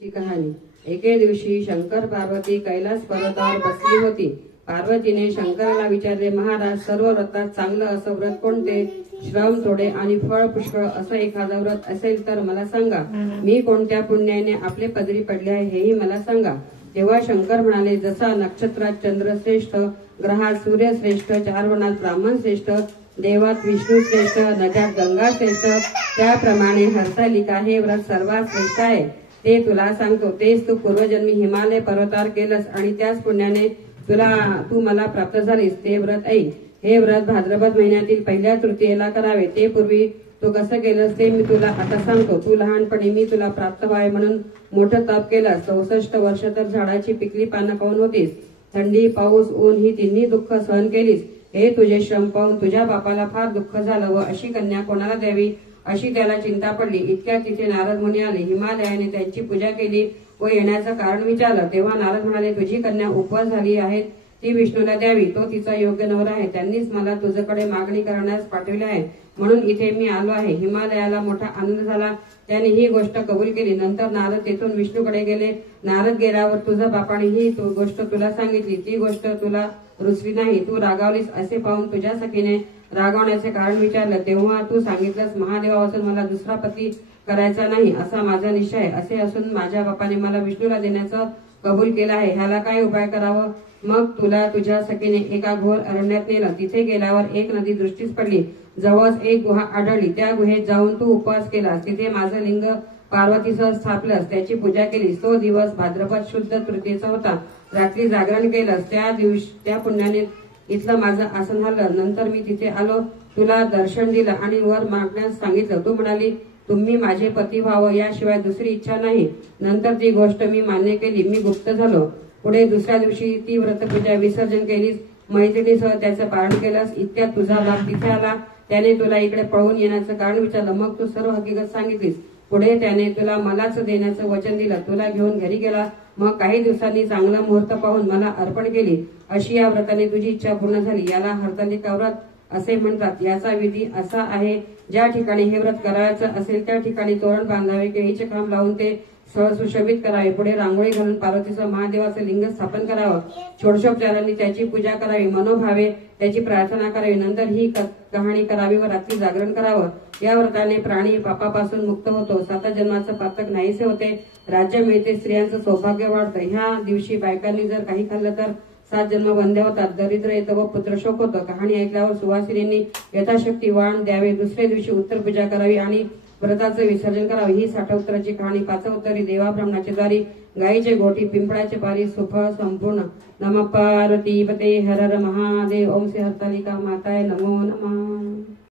ची कहाणी। एके दिवशी शंकर पार्वती कैलास पर्वतावर बसली होती। पार्वतीने शंकराला विचारले, महाराज, सर्व व्रतात चांगलं असं व्रत कोणते? श्रम थोडे आणि फळ पुष्कळ असं एखादं व्रत असेल तर मला सांगा। मी कोणत्या पुण्याने आपले पदरी पडले आहे हेही मला सांगा। तेव्हा शंकर म्हणाले, जसा नक्षत्रात चंद्र श्रेष्ठ, ग्रहात सूर्य श्रेष्ठ, चारवणात ब्राह्मण श्रेष्ठ, देवात विष्णू श्रेष्ठ, नद्यात गंगा श्रेष्ठ, त्याप्रमाणे हरतालिका हे व्रत सर्वात श्रेष्ठ आहे। ते तुला सांगतो। तेच तू पूर्वजन्मी हिमालय पर्वतावर केलंस आणि त्याच पुण्याने तू मला प्राप्त झालीस। ते व्रत ऐक। हे व्रत भाद्रपद महिन्यातील पहिल्या तृतीयेला करावे। ते पूर्वी तू कसं केलंस ते मी तुला आता सांगतो। तू लहानपणी मी तुला प्राप्त व्हावे म्हणून मोठं तप केलंस। 64 वर्ष तर झाडाची पिकली पानं पाहून होतीस। थंडी, पाऊस, ऊन ही तिन्ही दुःख सहन केलीस। हे तुझे श्रम पाहून तुझ्या बापाला फार दुःख झालं व अशी कन्या कोणाला द्यावी अशी त्याला चिंता पडली। इतक्या तिथे नारद मुनी आले। हिमालयाने त्यांची पूजा केली व येण्याचं कारण विचारलं। तेव्हा नारद म्हणाले, तुझी कन्या उपवास झाली आहे, ती विष्णूला द्यावी, तो तिचा योग्य नवरा आहे। त्यांनीच मला तुझ्याकडे मागणी करण्यास पाठविले आहे, म्हणून इथे मी आलो आहे। हिमालयाला मोठा आनंद झाला। त्याने ही गोष्ट कबूल केली। नंतर नारद तेथून विष्णूकडे गेले। नारद गेल्यावर तुझ्या बापाने ही गोष्ट तुला सांगितली। ती गोष्ट तुला रुचली नाही, तू रागावलीस। असे पाहून तुझ्या सखीने रागावण्याचे कारण विचारलं। तेव्हा तू सांगितलंस, महादेवापासून मला दुसरा पती करायचा नाही असा माझा निश्चय आहे। असे असून माझ्या बापाने मला विष्णूला देण्याचं कबूल केलं आहे। ह्याला काय उपाय करावं? मग तुला तुझ्या सखीने एका घोर अरण्यात नेलं। तिथे गेल्यावर एक नदी दृष्टीस पडली। जवळच एक गुहा आढळली। त्या गुहेत जाऊन तू उपवास केलास। तिथे माझं लिंग पार्वतीसह स्थापलंस, त्याची पूजा केलीस। तो दिवस भाद्रपद शुद्ध तृतीयेचा होता। रात्री जागरण केलंस। त्या पुण्याने इथलं माझं आसन हल्लं। नंतर मी तिथे आलो, तुला दर्शन दिलं आणि वर मागण्यास सांगितलं। तू म्हणाली, तुम्ही माझे पती व्हावं, याशिवाय दुसरी इच्छा नाही। नंतर ती गोष्ट मी मान्य केली। मी गुप्त झालो। पुढे दुसऱ्या दिवशी ती व्रतपूजा विसर्जन केलीस। मैत्रिणीसह त्याचं पारण केलंस। इतक्यात तुझा बाप तिथे आला। त्याने तुला इकडे पळून येण्याचं कारण विचारलं। मग तू सर्व हकीकत सांगितलीस। पुढे त्याने तुला मलाच देण्याचं वचन दिलं। तुला घेऊन घरी गेला। मग काही दिवसांनी चांगला मुहूर्त पाहून मला अर्पण केली। अशी या व्रताने तुझी इच्छा पूर्ण झाली। याला हरतालिका व्रत असे म्हणतात। याचा विधी असा आहे, ज्या ठिकाणी हे व्रत करायचं असेल त्या ठिकाणी तोरण बांधावे, केळीचे खांब लावून ते स्थळ सुशोभित करावे। पुढे रांगोळी घालून पार्वतीसह महादेवाचं लिंग स्थापन करावं। षोडशोपचारांनी त्याची पूजा करावी, मनोभावे त्याची प्रार्थना करावी। नंतर ही कहाणी करावी व रात्री जागरण करावं। या व्रताने प्राणी पापापासून मुक्त होतो। 7 जन्माचं पातक नाहीसे होते। राज्य मिळते, स्त्रियांचं सौभाग्य वाढतं। ह्या दिवशी बायकांनी जर काही खाल्लं तर 7 जन्म बंद होतात, दरिद्र येतं व पुत्रशोक होतं। कहाणी ऐकल्यावर सुवासिनींनी यथाशक्ती वाण द्यावे। दुसऱ्या दिवशी उत्तर पूजा करावी आणि व्रताचं विसर्जन करावे। ही 60 उत्तराची कहाणी। 5 उत्तरी देवा ब्राह्मणाची द्वारी, गायीचे गोठी, पिंपळाचे पारी, सुफळ संपूर्ण। नमः पार्वतीपते हर हर महादेव। ओम श्री हरतालिका माताय नमो नमः।